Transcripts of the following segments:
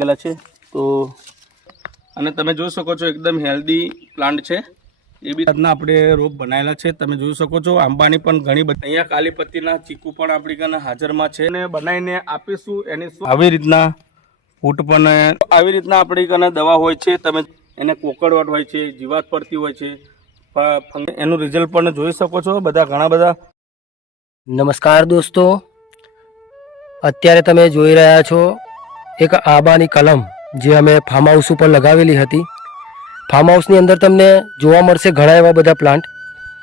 લાગેલા છે તો અને તમે જોઈ શકો છો એકદમ હેલ્ધી પ્લાન્ટ છે। એ બી રીતના આપણે રોપ બનાવેલા છે। તમે જોઈ શકો છો આંબાની પણ ઘણી બધી અહીંયા કાલીપત્તીના ચીકુ પણ આપણી કને હાજરમાં છે ને બનાવીને આપીશું। એની આવી રીતના ફૂટ પણ આવી રીતના આપણી કને દવા હોય છે। તમે એને કોકડવાટ હોય છે, જીવાત પડતી હોય છે, એનું રિઝલ્ટ પણ જોઈ શકો છો બધા ઘણા બધા। નમસ્કાર દોસ્તો, અત્યારે તમે જોઈ રહ્યા છો એક આંબાની કલમ જે અમે ફાર્મ હાઉસ ઉપર લગાવેલી હતી। ફાર્મ હાઉસની અંદર તમને જોવા મળશે ઘણા એવા બધા પ્લાન્ટ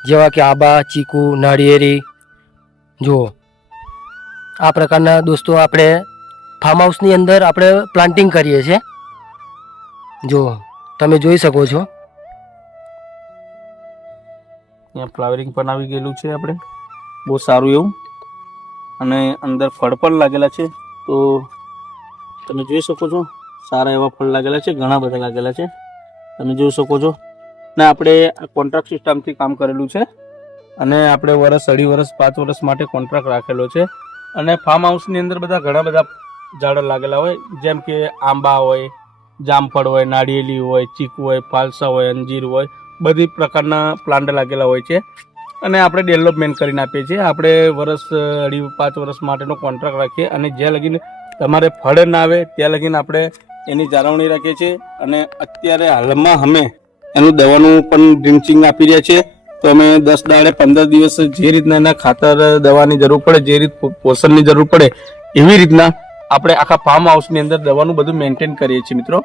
જેવા કે આંબા, ચીકુ, નાળિયેરી। જુઓ આ પ્રકારના દોસ્તો આપણે ફાર્મ હાઉસની અંદર આપણે પ્લાન્ટિંગ કરીએ છીએ। જુઓ તમે જોઈ શકો છો અહીંયા ફ્લાવરિંગ પણ આવી ગયેલું છે આપણે બહુ સારું એવું અને અંદર ફળ પણ લાગેલા છે। તો તમે જોઈ શકો છો સારા એવા ફળ લાગેલા છે, ઘણા બધા લાગેલા છે તમે જોઈ શકો છો। ને આપણે કોન્ટ્રાક્ટ સિસ્ટમથી કામ કરેલું છે અને આપણે વર્ષ, અઢી વર્ષ, 5 વર્ષ માટે કોન્ટ્રાક્ટ રાખેલો છે। અને ફાર્મ હાઉસની અંદર બધા ઘણા બધા ઝાડો લાગેલા હોય જેમ કે આંબા હોય, જામફળ હોય, નાળિયેરી હોય, ચીકુ હોય, ફાલસા હોય, અંજીર હોય, બધી પ્રકારના પ્લાન્ટ લાગેલા હોય છે અને આપણે ડેવલપમેન્ટ કરીને આપીએ છીએ। આપણે વર્ષ, અઢી, 5 વર્ષ માટેનો કોન્ટ્રાક્ટ રાખીએ અને જ્યાં લગીને તમારે ફળ ના આવે ત્યાં લગીને આપણે એની જાળવણી રાખીએ છીએ। અને અત્યારે હાલમાં અમે એનું દવાનું પણ ડ્રિંચિંગ આપી રહ્યા છીએ। તો અમે 10 દાડે 15 દિવસ જે રીતના એના ખાતર દવાની જરૂર પડે, જે રીત પોષણની જરૂર પડે એવી રીતના આપણે આખા ફાર્મ હાઉસની અંદર દવાનું બધું મેન્ટેન કરીએ છીએ મિત્રો।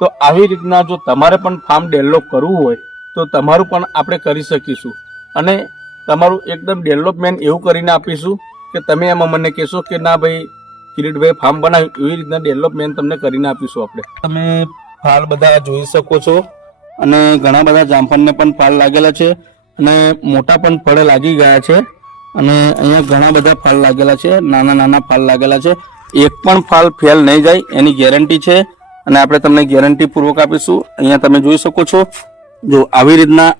તો આવી રીતના જો તમારે પણ ફાર્મ ડેવલપ કરવું હોય તો તમારું પણ આપણે કરી શકીશું અને તમારું એકદમ ડેવલપમેન્ટ એવું કરીને આપીશું કે તમે એમાં મને કહેશો કે ના ભાઈ કિરીટભાઈ ફાર્મ બનાવ્યું, એવી રીતના ડેવલપમેન્ટ તમને કરીને આપીશું આપણે। તમે ફાલ બધા જોઈ શકો છો અને ઘણા બધા જામફળને પણ ફાલ લાગેલા છે અને મોટા પણ ફળ લાગી ગયા છે અને અહીંયા ઘણા બધા ફાલ લાગેલા છે, નાના નાના ફાલ લાગેલા છે। એક પણ ફાલ ફેલ નહીં જાય એની ગેરંટી છે અને આપણે તમને ગેરંટી પૂર્વક આપીશું। અહીંયા તમે જોઈ શકો છો જો આવી રીતના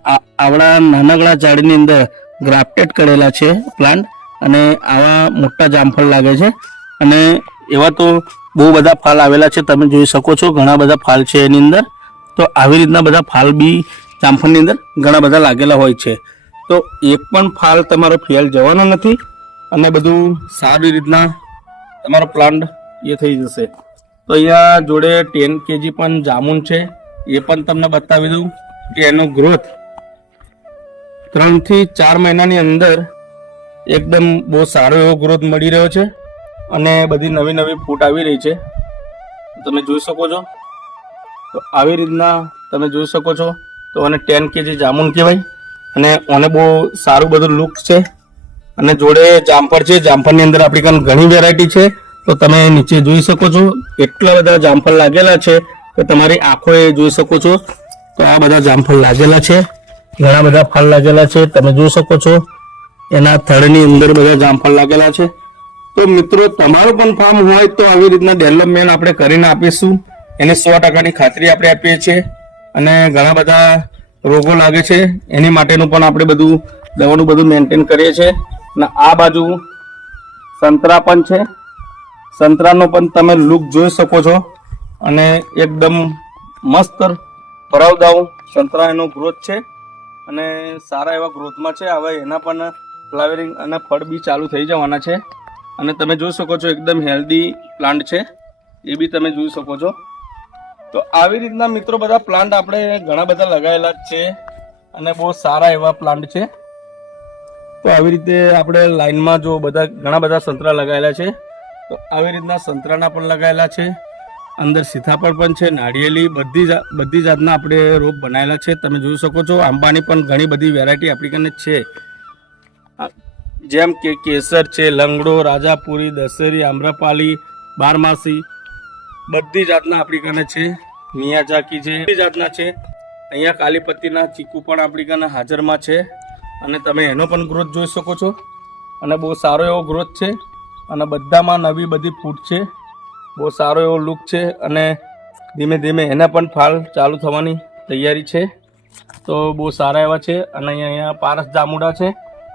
આવડા નાનકડા ઝાડની અંદર ગ્રાફ્ટેડ કરેલા છે પ્લાન્ટ અને આવા મોટા જામફળ લાગે છે અને એવા તો બહુ બધા ફાલ આવેલા છે। તમે જોઈ શકો છો ઘણા બધા ફાલ છે એની અંદર। તો આવી રીતના બધા ફાલ બી જામફળની અંદર ઘણા બધા લાગેલા હોય છે। તો એક પણ ફાલ તમારો ફેલ જવાનો નથી અને બધું સારી રીતના તમારો પ્લાન્ટ એ થઈ જશે। તો અહીંયા જોડે 10 kg પણ જામુન છે, એ પણ તમને બતાવી દઉં કે એનો ગ્રોથ 3 થી 4 મહિનાની અંદર એકદમ બહુ સારો એવો ગ્રોથ મળી રહ્યો છે અને બધી નવી નવી ફૂટ આવી રહી છે તમે જોઈ શકો છો। તો આવી રીતના તમે જોઈ શકો છો તો આને 10 kg જામુન કહેવાય અને આને બહુ સારું બધું લુક છે અને જોડે જામફળ છે। જામફળની અંદર આપણી કાન ઘણી વેરાયટી છે તો તમે નીચે જોઈ શકો છો એટલા બધા જામફળ લાગેલા છે કે તમારી આંખોએ જોઈ શકો છો। તો આ બધા જામફળ લાગેલા છે, ઘણા બધા ફળ લાગેલા છે તમે જોઈ શકો છો। એના થડની અંદર બધા જામફળ લાગેલા છે। તો મિત્રો તમારું પણ ફાર્મ હોય તો આવી રીતના ડેવલપમેન્ટ આપણે કરીને આપીશું, એની 100% ખાતરી આપણે આપીએ છીએ। અને ઘણા બધા રોગો લાગે છે એની માટેનું પણ આપણે બધું દવાનું બધું મેન્ટેન કરીએ છીએ। અને આ બાજુ સંતરા પણ છે, સંતરાનો પણ તમે લુક જોઈ શકો છો અને એકદમ મસ્ત ભરાવદાર સંતરા એનો ગ્રોથ છે અને સારા એવા ગ્રોથમાં છે। હવે એના પણ ફ્લાવરિંગ અને ફળ બી ચાલુ થઈ જવાના છે અને તમે જોઈ શકો છો એકદમ હેલ્ધી પ્લાન્ટ છે, એ બી તમે જોઈ શકો છો। તો આવી રીતના મિત્રો બધા પ્લાન્ટ આપણે ઘણા બધા લગાવેલા છે અને બહુ સારા એવા પ્લાન્ટ છે। તો આવી રીતે આપણે લાઈનમાં જો બધા ઘણા બધા સંતરા લગાવેલા છે તો આવી રીતના સંતરાના પણ લગાવેલા છે, અંદર સીતાફળ પણ છે, નાળિયેરી, બધી જાતના આપણે રોપ બનાવેલા છે તમે જોઈ શકો છો। આંબાની પણ ઘણી બધી વેરાયટી આપણી કને છે જેમ કે કેસર છે, લંગડો, રાજાપુરી, દશેરી, આમ્રપાલી, બારમાસી, બધી જાતના આપણી કને છે। મિયાજાકી છે, બધી જાતના છે। અહીંયા કાલીપત્તીના ચીકુ પણ આપણી કને હાજરમાં છે અને તમે એનો પણ ગ્રોથ જોઈ શકો છો અને બહુ સારો એવો ગ્રોથ છે અને બધામાં નવી બધી ફૂટ છે, બહુ સારો એવો લુક છે અને ધીમે ધીમે એને પણ ફાલ ચાલુ થવાની તૈયારી છે। તો બહુ સારા એવા છે અને અહીંયા પારસ જામુડા છે,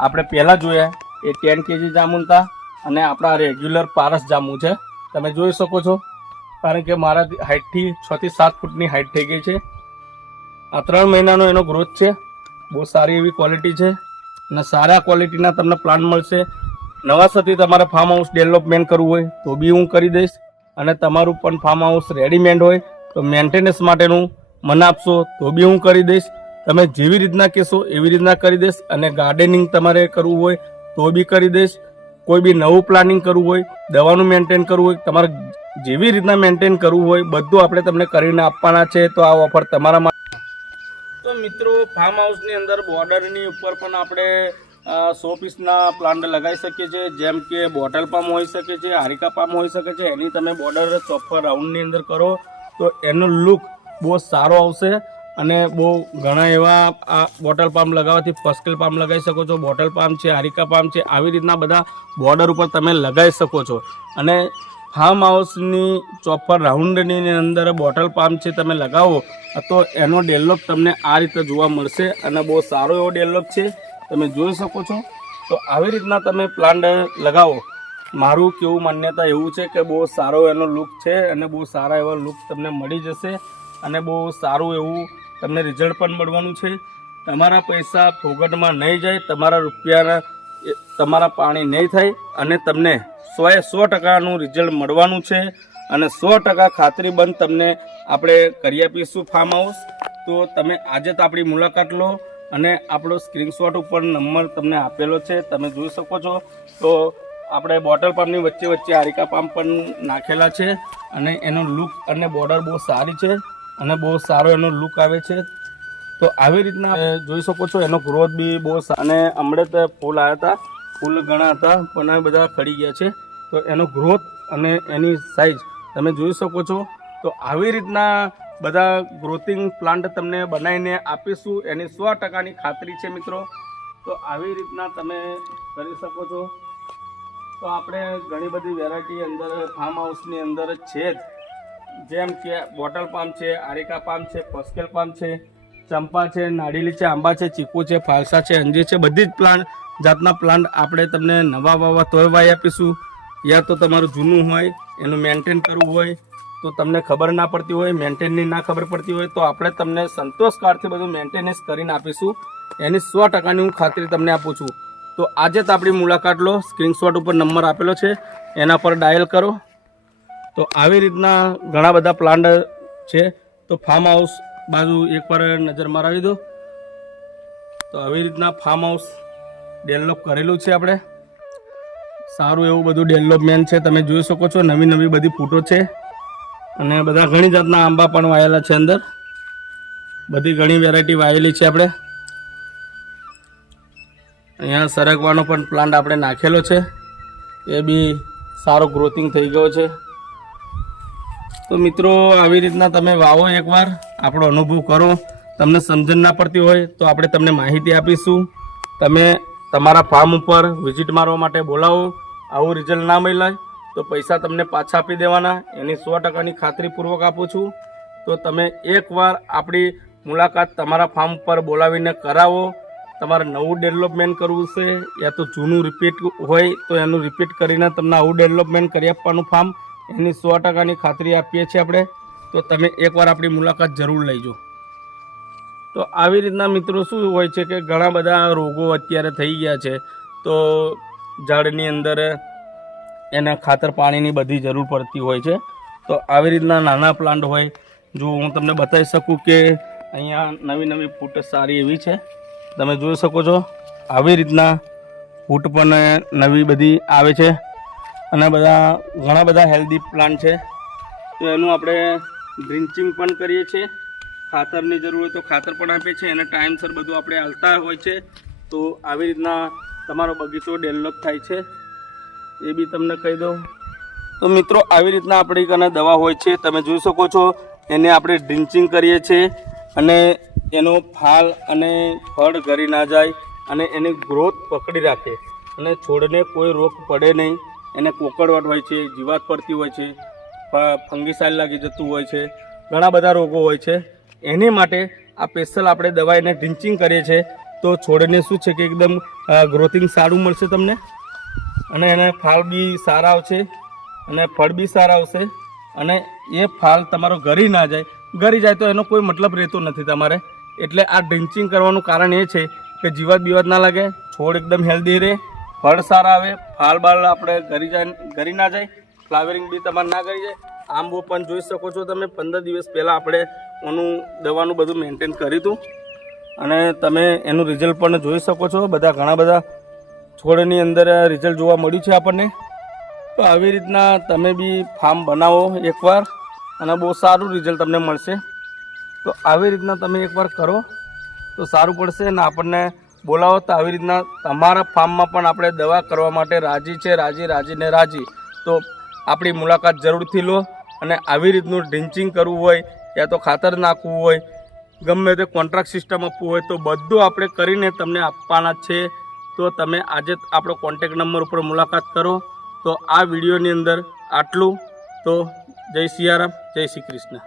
આપણે પહેલાં જોયા એ 10 kg જામુન હતા અને આપણા રેગ્યુલર પારસ જામુ છે તમે જોઈ શકો છો। કારણ કે મારા હાઇટથી 6 થી 7 ફૂટની હાઇટ થઈ ગઈ છે. આ 3 મહિનાનો એનો ગ્રોથ છે. બહુ સારી એવી ક્વોલિટી છે અને સારા ક્વોલિટીના તમને પ્લાન્ટ મળશે. નવાસરથી તમારે ફાર્મ હાઉસ ડેવલપમેન્ટ કરવું હોય તો બી હું કરી દઈશ, અને તમારું પણ ફાર્મ હાઉસ રેડીમેડ હોય તો મેન્ટેનન્સ માટેનું મને આપશો તો બી હું કરી દઈશ. તમે જેવી રીતના કહેશો એવી રીતના કરી દઈશ. અને ગાર્ડનિંગ તમારે કરવું હોય તો બી કરી દઈશ. કોઈ બી નવું પ્લાનિંગ કરવું હોય, દવાનું મેન્ટેન કરવું હોય, તમારે જેવી રીતના મેન્ટેન કરવું હોય બધું આપણે તમને કરીને આપવાના છે. તો આ ઓફર તમારા માટે. તો મિત્રો, ફાર્મ હાઉસની અંદર બોર્ડરની ઉપર પણ આપણે 100 પીસના પ્લાન્ટ લગાવી શકીએ છીએ. જેમ કે બોટલ પામ હોઈ શકે છે, હારિકા પામ હોઈ શકે છે. એની તમે બોર્ડર ચોફર રાઉન્ડની અંદર કરો તો એનો લુક બહુ સારો આવશે. અને બહુ ઘણા એવા આ બોટલ પામ લગાવવાથી ફસ્કલ પામ લગાવી શકો છો, બોટલ પામ છે, હારિકા પામ છે, આવી રીતના બધા બોર્ડર ઉપર તમે લગાવી શકો છો. અને ફાર્મ હાઉસની ચોફર રાઉન્ડની અંદર બોટલ પામ છે તમે લગાવો તો એનો ડેવલપ તમને આ રીતે જોવા મળશે. અને બહુ સારો એવો ડેવલપ છે, તમે જોઈ શકો છો. તો આવી રીતના તમે પ્લાન્ટ લગાવો. મારું કેવું માન્યતા એવું છે કે બહુ સારો એનો લુક છે અને બહુ સારા એવા લુક તમને મળી જશે. અને બહુ સારું એવું તમને રિઝલ્ટ પણ મળવાનું છે. તમારા પૈસા ફોગટમાં નહીં જાય, તમારા રૂપિયાના તમારા પાણી નહીં થાય, અને તમને 100% રિઝલ્ટ મળવાનું છે. અને 100% ખાતરીબંધ તમને આપણે કરી આપીશું ફાર્મ હાઉસ. તો તમે આજે જ આપણી મુલાકાત લો. અને આપણો સ્ક્રીનશોટ ઉપર નંબર તમને આપેલો છે, તમે જોઈ શકો છો. તો આપણે બોટલ પામની વચ્ચે વચ્ચે હારિકા પામ પણ નાખેલા છે. અને એનો લુક અને બોર્ડર બહુ સારી છે અને બહુ સારો એનો લુક આવે છે. તો આવી રીતના જોઈ શકો છો. એનો ગ્રોથ બી બહુ અને હમણાં તો ફૂલ આવ્યા હતા, ફૂલ ઘણા હતા પણ આ બધા ખરી ગયા છે. તો એનો ગ્રોથ અને એની સાઇઝ તમે જોઈ શકો છો. તો આવી રીતના બધા ગ્રોથિંગ પ્લાન્ટ તમને બનાવીને આપીશું, એની 100%ની ખાતરી છે મિત્રો. તો આવી રીતના તમે કરી શકો છો. તો આપણે ઘણી બધી વેરાયટી અંદર ફાર્મ હાઉસની અંદર છે જ. જેમ કે બોટલ પામ છે, આરિકા પામ છે, ફસ્કેલ પામ છે, ચંપા છે, નાળિયેરી છે, આંબા છે, ચીકુ છે, ફાલસા છે, અંજીર છે, બધી જ પ્લાન્ટ જાતના પ્લાન્ટ આપણે તમને નવા વાવવા તોય વાવી આપીશું. યા તો તમારું જૂનું હોય એનું મેન્ટેન કરવું હોય તો તમને ખબર ના પડતી હોય, મેન્ટેનની ના ખબર પડતી હોય તો આપણે તમને સંતોષકારથી બધું મેન્ટેનન્સ કરીને આપીશું. એની 100%ની હું ખાતરી તમને આપું છું. તો આજે જ આપણી મુલાકાત લો. સ્ક્રીનશોટ ઉપર નંબર આપેલો છે, એના પર ડાયલ કરો. તો આવી રીતના ઘણા બધા પ્લાન્ટ છે. તો ફાર્મ હાઉસ બાજુ એકવાર નજર મારાવી દો. તો આવી રીતના ફાર્મ હાઉસ ડેવલપ કરેલું છે આપણે. સારું એવું બધું ડેવલપમેન્ટ છે, તમે જોઈ શકો છો. નવી નવી બધી ફૂટો છે અને બધા ઘણી જાતના આંબા પણ વાયેલા છે. અંદર બધી ઘણી વેરાયટી વાયેલી છે આપણે. અહીંયા સરગવાનો પણ પ્લાન્ટ આપણે નાખેલો છે, એ બી સારો ગ્રોથિંગ થઈ ગયો છે. તો મિત્રો, આવી રીતના તમે વાવો, એકવાર આપણો અનુભવ કરો. તમને સમજણ ના પડતી હોય તો આપણે તમને માહિતી આપીશું. તમે તમારા ફાર્મ ઉપર વિઝિટ મારવા માટે બોલાવો. આવું રિઝલ્ટ ના મળે તો પૈસા તમને પાછા આપી દેવાના, એની 100%ની ખાતરીપૂર્વક આપું છું. તો તમે એકવાર આપણી મુલાકાત તમારા ફાર્મ પર બોલાવીને કરાવો. તમારે નવું ડેવલપમેન્ટ કરવું છે યા તો જૂનું રિપીટ હોય તો એનું રિપીટ કરીને તમને આવું ડેવલપમેન્ટ કરી આપવાનું ફાર્મ, એની 100%ની ખાતરી આપીએ છીએ આપણે. તો તમે એકવાર આપણી મુલાકાત જરૂર લઈજો. તો આવી રીતના મિત્રો શું હોય છે કે ઘણા બધા રોગો અત્યારે થઈ ગયા છે. તો ઝાડની અંદર એને ખાતર પાણીની બધી જરૂર પડતી હોય છે. તો આવી રીતના નાના પ્લાન્ટ હોય, જો હું તમને બતાવી શકું કે અહીંયા નવી નવી ફૂટ સારી એવી છે, તમે જોઈ શકો છો. આવી રીતના ફૂટ પણ નવી બધી આવે છે અને ઘણા બધા હેલ્ધી પ્લાન્ટ છે. તો એનું આપણે ડ્રિન્ચિંગ પણ કરીએ છીએ. ખાતરની જરૂર હોય તો ખાતર પણ આપીએ છીએ, અને ટાઈમસર બધું આપણે હાલતા હોય છે. તો આવી રીતના તમારો બગીચો ડેવલપ થાય છે, એ બી તમને કહી દઉં. તો મિત્રો, આવી રીતના આપણી કને દવા હોય છે, તમે જોઈ શકો છો. એને આપણે ડ્રિન્ચિંગ કરીએ છીએ અને એનો ફાલ અને ફળ ઘરી ના જાય અને એની ગ્રોથ પકડી રાખે અને છોડને કોઈ રોગ પડે નહીં. એને કોકડવાટ હોય છે, જીવાત પડતી હોય છે, ફંગીસાઇડ લાગી જતું હોય છે, ઘણા બધા રોગો હોય છે. એની માટે આ સ્પેશિયલ આપણે દવા એને ડ્રિન્ચિંગ કરીએ છીએ. તો છોડને શું છે કે એકદમ ગ્રોથિંગ સારું મળશે તમને, અને એને ફાલ બી સારા આવશે અને ફળ બી સારા આવશે. અને એ ફાલ તમારો ઘરી ના જાય. ઘરી જાય તો એનો કોઈ મતલબ રહેતો નથી તમારે. એટલે આ ડ્રિંચિંગ કરવાનું કારણ એ છે કે જીવાત બીવાત ના લાગે, છોડ એકદમ હેલ્ધી રહે, ફળ સારા આવે, ફાલ બાલ આપણે ઘરી ના જાય, ફ્લાવરિંગ બી તમારે ના કરી જાય. આંબો પણ જોઈ શકો છો તમે, 15 દિવસ પહેલાં આપણે એનું દવાનું બધું મેન્ટેન કર્યું હતું અને તમે એનું રિઝલ્ટ પણ જોઈ શકો છો. ઘણા બધા છોડની અંદર રિઝલ્ટ જોવા મળ્યું છે આપણને. તો આવી રીતના તમે બી ફાર્મ બનાવો એકવાર અને બહુ સારું રિઝલ્ટ તમને મળશે. તો આવી રીતના તમે એકવાર કરો તો સારું પડશે. અને આપણને બોલાવો તો આવી રીતના તમારા ફાર્મમાં પણ આપણે દવા કરવા માટે રાજી છે, રાજીને રાજી. તો આપણી મુલાકાત જરૂરથી લો. અને આવી રીતનું ડ્રિંચિંગ કરવું હોય યા તો ખાતર નાખવું હોય, ગમે તે કોન્ટ્રાક્ટ સિસ્ટમ આપવું હોય તો બધું આપણે કરીને તમને આપવાના છે. તો તમે આજે આપણો કોન્ટેક નંબર ઉપર મુલાકાત કરો. તો આ વિડીયોની અંદર આટલું. તો જય સિયારામ, જય શ્રી કૃષ્ણ.